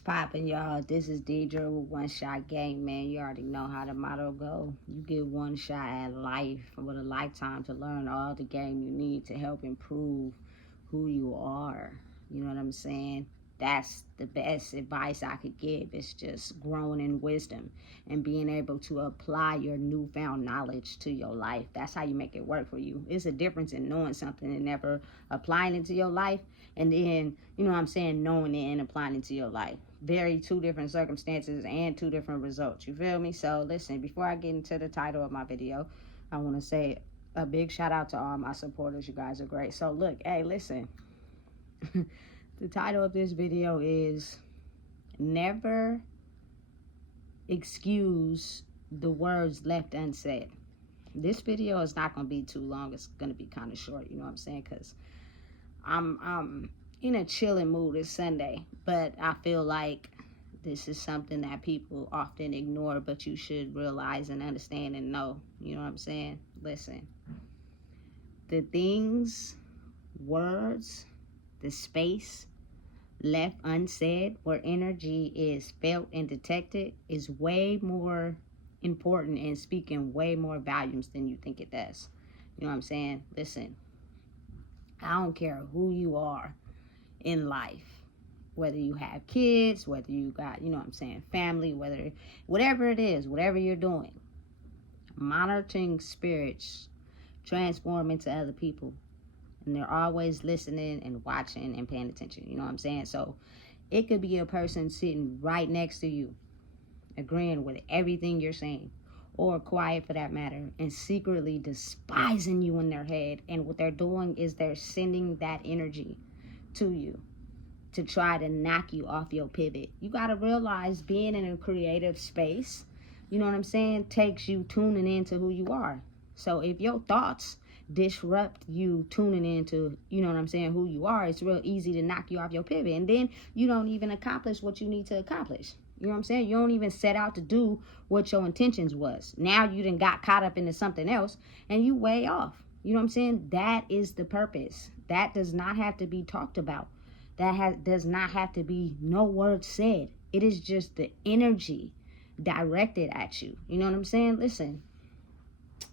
Popping, y'all. This is Deidre with One Shot Game, man. You already know how the motto go. You get one shot at life with a lifetime to learn all the game you need to help improve who you are. You know what I'm saying? That's the best advice I could give. It's just growing in wisdom and being able to apply your newfound knowledge to your life. That's how you make it work for you. It's a difference in knowing something and never applying it to your life, and then, you know what I'm saying, knowing it and applying it to your life. Very two different circumstances and two different results. You feel me? So listen, before I get into the title of my video, I want to say a big shout out to all my supporters. You guys are great. So look, hey, listen. The title of this video is Never Excuse the Words Left Unsaid. This video is not going to be too long. It's going to be kind of short, you know what I'm saying? Because I'm in a chilling mood. It's Sunday, but I feel like this is something that people often ignore, but you should realize and understand and know. You know what I'm saying? Listen, the things, words, the space left unsaid where energy is felt and detected is way more important and speaking way more volumes than you think it does. You know what I'm saying? Listen, I don't care who you are in life, whether you have kids, whether you got, you know what I'm saying, family, whatever it is, whatever you're doing, monitoring spirits transform into other people, and they're always listening and watching and paying attention. You know what I'm saying? So it could be a person sitting right next to you, agreeing with everything you're saying, or quiet for that matter, and secretly despising you in their head. And what they're doing is they're sending that energy to you to try to knock you off your pivot. You got to realize being in a creative space, you know what I'm saying, takes you tuning into who you are. So if your thoughts disrupt you tuning into, you know what I'm saying, who you are, it's real easy to knock you off your pivot. And then you don't even accomplish what you need to accomplish. You know what I'm saying? You don't even set out to do what your intentions was. Now you done got caught up into something else and you way off. You know what I'm saying? That is the purpose. That does not have to be talked about. Does not have to be no word said. It is just the energy directed at you. You know what I'm saying? Listen,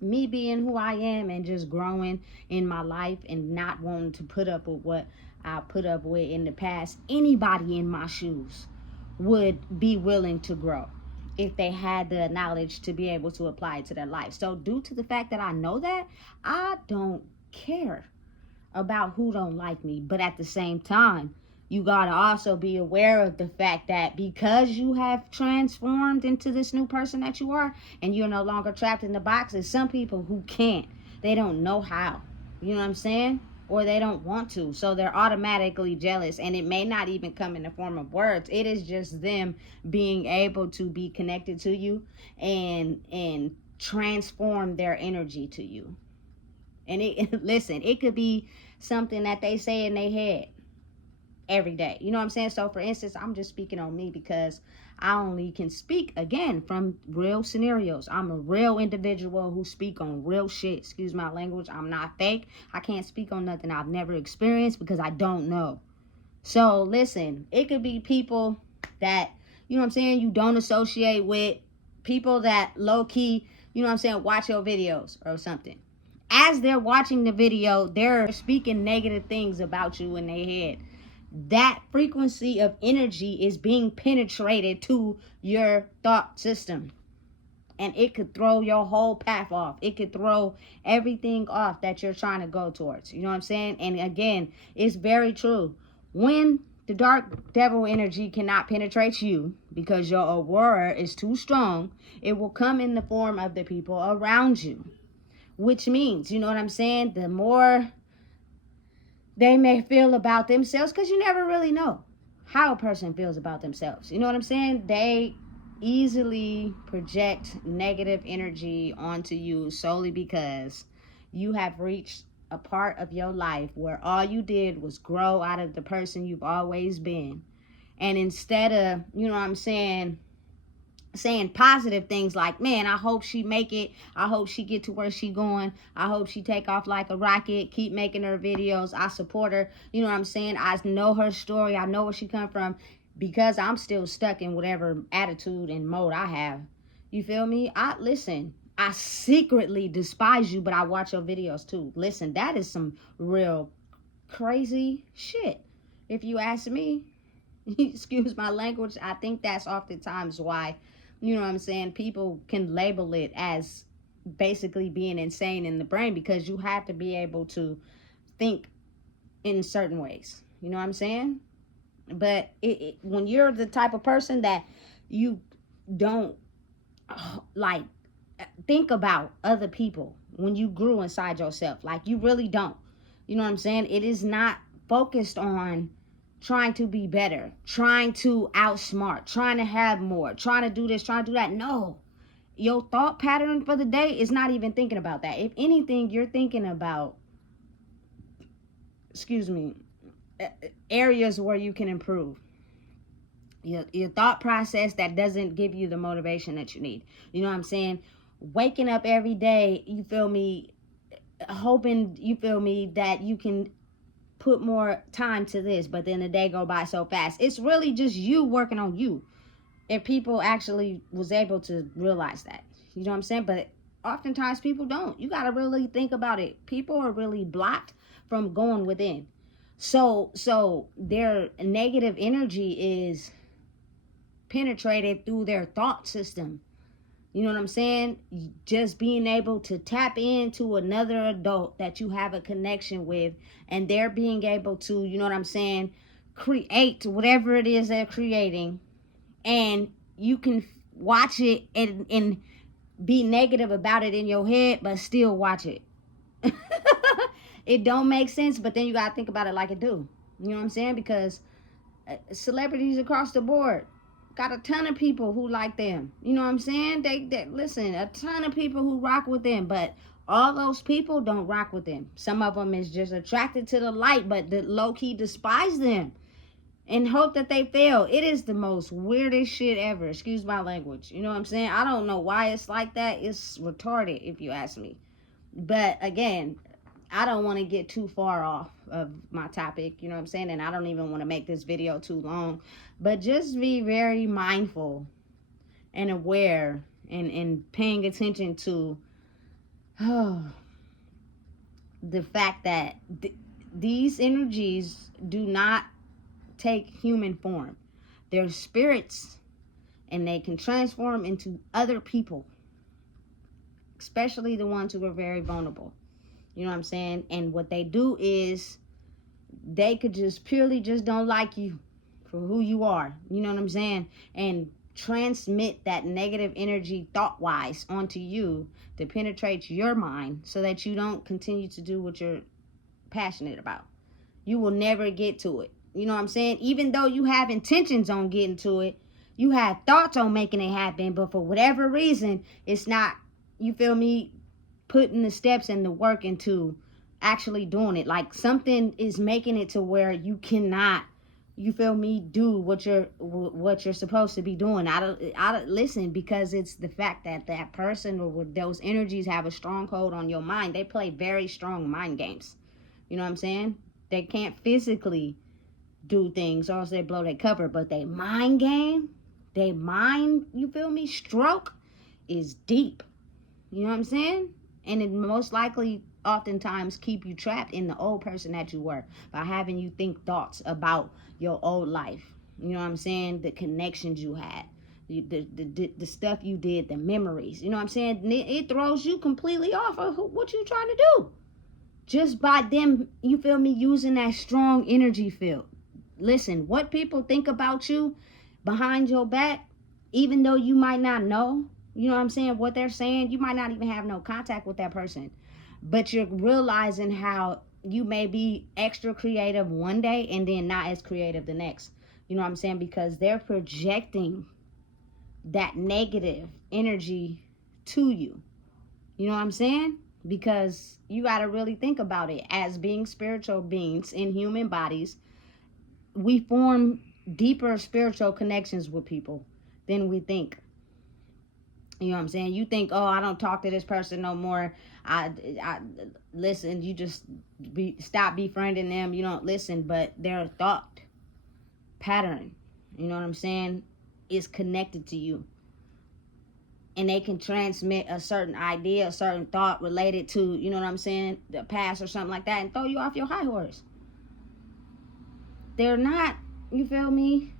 me being who I am and just growing in my life and not wanting to put up with what I put up with in the past, anybody in my shoes would be willing to grow if they had the knowledge to be able to apply it to their life. So due to the fact that I know that, I don't care about who don't like me. But at the same time, you got to also be aware of the fact that because you have transformed into this new person that you are and you're no longer trapped in the boxes, some people who can't, they don't know how. You know what I'm saying? Or they don't want to. So they're automatically jealous. And it may not even come in the form of words. It is just them being able to be connected to you and transform their energy to you. And listen, it could be something that they say in their head every day. You know what I'm saying? So for instance, I'm just speaking on me because I only can speak again from real scenarios. I'm a real individual who speak on real shit. Excuse my language. I'm not fake. I can't speak on nothing I've never experienced because I don't know. So listen, it could be people that, you know what I'm saying, you don't associate with, people that low key, you know what I'm saying, watch your videos or something. As they're watching the video, they're speaking negative things about you in their head. That frequency of energy is being penetrated to your thought system. And it could throw your whole path off. It could throw everything off that you're trying to go towards. You know what I'm saying? And again, it's very true. When the dark devil energy cannot penetrate you because your aurora is too strong, it will come in the form of the people around you. Which means, you know what I'm saying, the more they may feel about themselves, because you never really know how a person feels about themselves. You know what I'm saying? They easily project negative energy onto you solely because you have reached a part of your life where all you did was grow out of the person you've always been. And instead of, you know what I'm saying positive things like, man, I hope she make it. I hope she get to where she going. I hope she take off like a rocket. Keep making her videos. I support her. You know what I'm saying? I know her story. I know where she come from. because I'm still stuck in whatever attitude and mode I have. You feel me? I secretly despise you, but I watch your videos too. Listen, that is some real crazy shit. If you ask me, excuse my language, I think that's oftentimes why, you know what I'm saying, people can label it as basically being insane in the brain, because you have to be able to think in certain ways. You know what I'm saying? But when you're the type of person that you don't like think about other people when you grew inside yourself, like you really don't. You know what I'm saying? It is not focused on trying to be better, trying to outsmart, trying to have more, trying to do this, trying to do that. No. Your thought pattern for the day is not even thinking about that. If anything, you're thinking about, excuse me, areas where you can improve. Your thought process that doesn't give you the motivation that you need. You know what I'm saying? Waking up every day, you feel me, hoping, you feel me, that you can put more time to this, but then the day go by so fast. It's really just you working on you. If people actually was able to realize that. You know what I'm saying? But oftentimes people don't. You got to really think about it. People are really blocked from going within. So their negative energy is penetrated through their thought system. You know what I'm saying? Just being able to tap into another adult that you have a connection with, and they're being able to, you know what I'm saying, create whatever it is they're creating, and you can watch it and be negative about it in your head, but still watch it. It don't make sense, but then you gotta think about it like it do. You know what I'm saying? Because celebrities across the board got a ton of people who like them. You know what I'm saying? They listen, a ton of people who rock with them, but all those people don't rock with them. Some of them is just attracted to the light, but the low-key despise them and hope that they fail. It is the most weirdest shit ever. Excuse my language. You know what I'm saying? I don't know why it's like that. It's retarded, if you ask me. But again, I don't want to get too far off of my topic, you know what I'm saying? And I don't even want to make this video too long. But just be very mindful and aware and paying attention to the fact that these energies do not take human form. They're spirits, and they can transform into other people, especially the ones who are very vulnerable. You know what I'm saying? And what they do is they could just purely just don't like you for who you are. You know what I'm saying? And transmit that negative energy thought-wise onto you to penetrate your mind so that you don't continue to do what you're passionate about. You will never get to it. You know what I'm saying? Even though you have intentions on getting to it, you have thoughts on making it happen, but for whatever reason, it's not, you feel me, putting the steps and the work into actually doing it. Like something is making it to where you cannot, you feel me, do what you're supposed to be doing. I don't listen, because it's the fact that that person or those energies have a stronghold on your mind. They play very strong mind games. You know what I'm saying? They can't physically do things, or else they blow their cover, but they mind game, they mind, you feel me, stroke is deep. You know what I'm saying? And it most likely oftentimes keep you trapped in the old person that you were by having you think thoughts about your old life. You know what I'm saying? The connections you had, the stuff you did, the memories. You know what I'm saying? It throws you completely off of what you're trying to do. Just by them, you feel me, using that strong energy field. Listen, what people think about you behind your back, even though you might not know, you know what I'm saying, what they're saying, you might not even have no contact with that person, but you're realizing how you may be extra creative one day and then not as creative the next. You know what I'm saying? Because they're projecting that negative energy to you. You know what I'm saying? Because you got to really think about it. As being spiritual beings in human bodies, we form deeper spiritual connections with people than we think. You know what I'm saying? You think, oh, I don't talk to this person no more. I listen, you just stop befriending them. You don't listen, but their thought pattern you know what I'm saying, is connected to you. And they can transmit a certain idea, a certain thought related to, you know what I'm saying, the past or something like that, and throw you off your high horse. They're not, you feel me?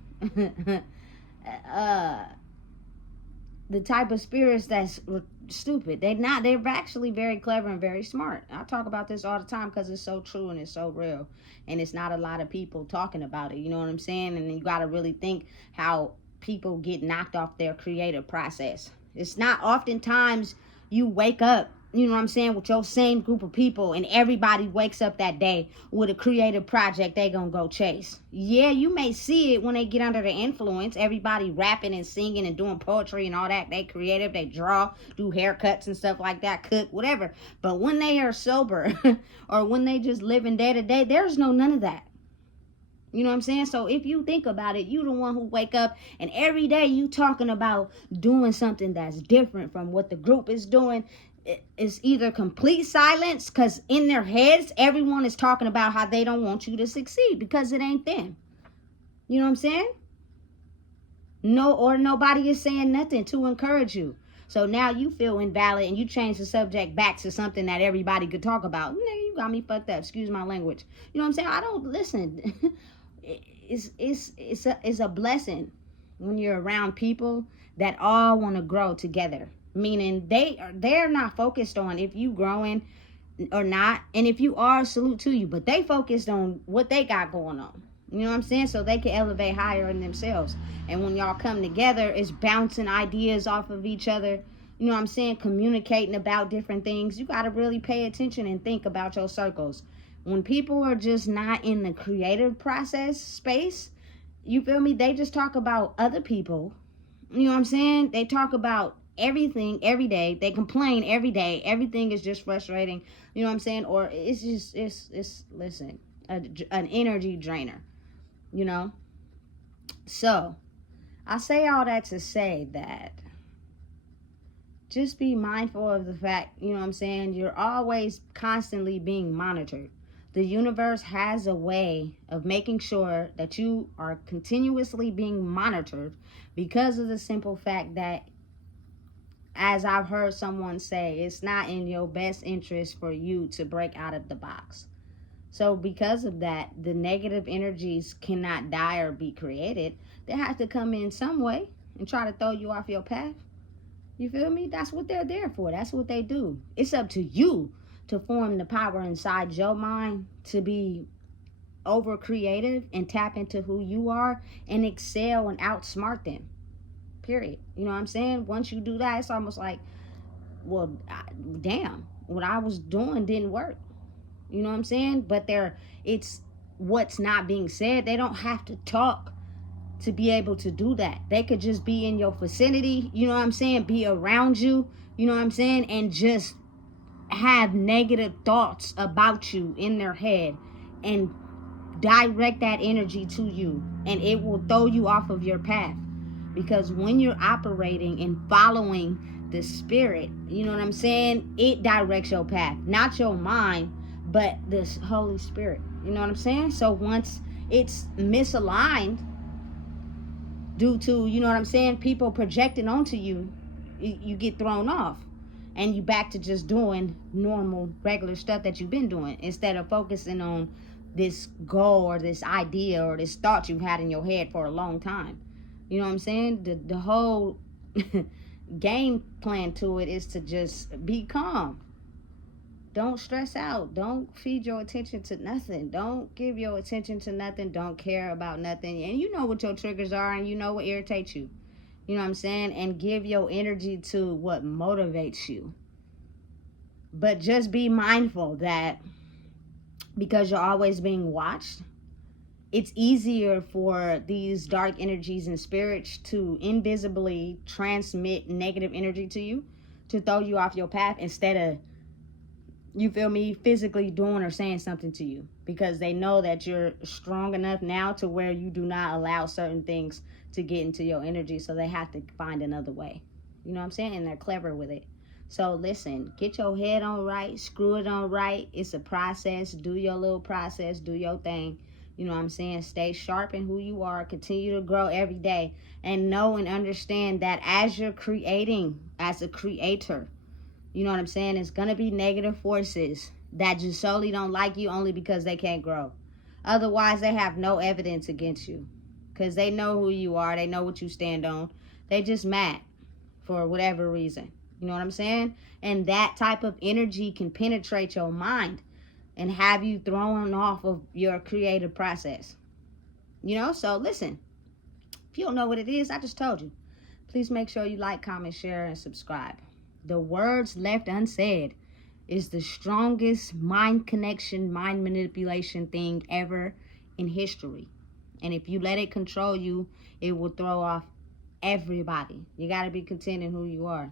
The type of spirits that's stupid. They're actually very clever and very smart. I talk about this all the time because it's so true and it's so real, and it's not a lot of people talking about it, you know what I'm saying? And you got to really think how people get knocked off their creative process. It's not oftentimes you wake up, you know what I'm saying, with your same group of people, and everybody wakes up that day with a creative project they gonna go chase. Yeah, you may see it when they get under the influence. Everybody rapping and singing and doing poetry and all that. They creative, they draw, do haircuts and stuff like that, cook, whatever. But when they are sober or when they just living day to day, there's none of that. You know what I'm saying? So if you think about it, you the one who wake up and every day you talking about doing something that's different from what the group is doing. It's either complete silence, because in their heads, everyone is talking about how they don't want you to succeed because it ain't them. You know what I'm saying? No, or nobody is saying nothing to encourage you. So now you feel invalid and you change the subject back to something that everybody could talk about. Nigga, you got me fucked up. Excuse my language. You know what I'm saying? I don't listen. It's a blessing when you're around people that all want to grow together. Meaning they're not focused on if you growing or not, and if you are, salute to you. But they focused on what they got going on. You know what I'm saying? So they can elevate higher in themselves. And when y'all come together, it's bouncing ideas off of each other. You know what I'm saying? Communicating about different things. You got to really pay attention and think about your circles. When people are just not in the creative process space, you feel me? They just talk about other people. You know what I'm saying? They talk about everything every day. They complain every day. Everything is just frustrating. You know what I'm saying? Or it's just, listen, an energy drainer, you know? So, I say all that to say that just be mindful of the fact, you know what I'm saying, you're always constantly being monitored. The universe has a way of making sure that you are continuously being monitored because of the simple fact that, as I've heard someone say, it's not in your best interest for you to break out of the box. So because of that, the negative energies cannot die or be created. They have to come in some way and try to throw you off your path. You feel me? That's what they're there for. That's what they do. It's up to you to form the power inside your mind to be over creative and tap into who you are and excel and outsmart them. Period. You know what I'm saying? Once you do that, it's almost like, well, damn, what I was doing didn't work. You know what I'm saying? But it's what's not being said. They don't have to talk to be able to do that. They could just be in your vicinity, you know what I'm saying? Be around you, you know what I'm saying? And just have negative thoughts about you in their head and direct that energy to you, and it will throw you off of your path. Because when you're operating and following the spirit, you know what I'm saying, it directs your path, not your mind, but this Holy Spirit. You know what I'm saying? So once it's misaligned due to, you know what I'm saying, people projecting onto you, you get thrown off. And you back to just doing normal, regular stuff that you've been doing instead of focusing on this goal or this idea or this thought you've had in your head for a long time. You know what I'm saying? The whole game plan to it is to just be calm. Don't stress out. Don't feed your attention to nothing. Don't give your attention to nothing. Don't care about nothing. And you know what your triggers are and you know what irritates you. You know what I'm saying? And give your energy to what motivates you. But just be mindful that because you're always being watched, it's easier for these dark energies and spirits to invisibly transmit negative energy to you, to throw you off your path instead of, you feel me, physically doing or saying something to you, because they know that you're strong enough now to where you do not allow certain things to get into your energy, so they have to find another way. You know what I'm saying? And they're clever with it. So listen, get your head on right, screw it on right. It's a process. Do your little process, do your thing. You know what I'm saying? Stay sharp in who you are. Continue to grow every day. And know and understand that as you're creating, as a creator, you know what I'm saying? It's going to be negative forces that just solely don't like you only because they can't grow. Otherwise, they have no evidence against you because they know who you are. They know what you stand on. They just mad for whatever reason. You know what I'm saying? And that type of energy can penetrate your mind and have you thrown off of your creative process. You know, so listen, if you don't know what it is, I just told you. Please make sure you like, comment, share, and subscribe. The words left unsaid is the strongest mind connection, mind manipulation thing ever in history. And if you let it control you, it will throw off everybody. You got to be content in who you are.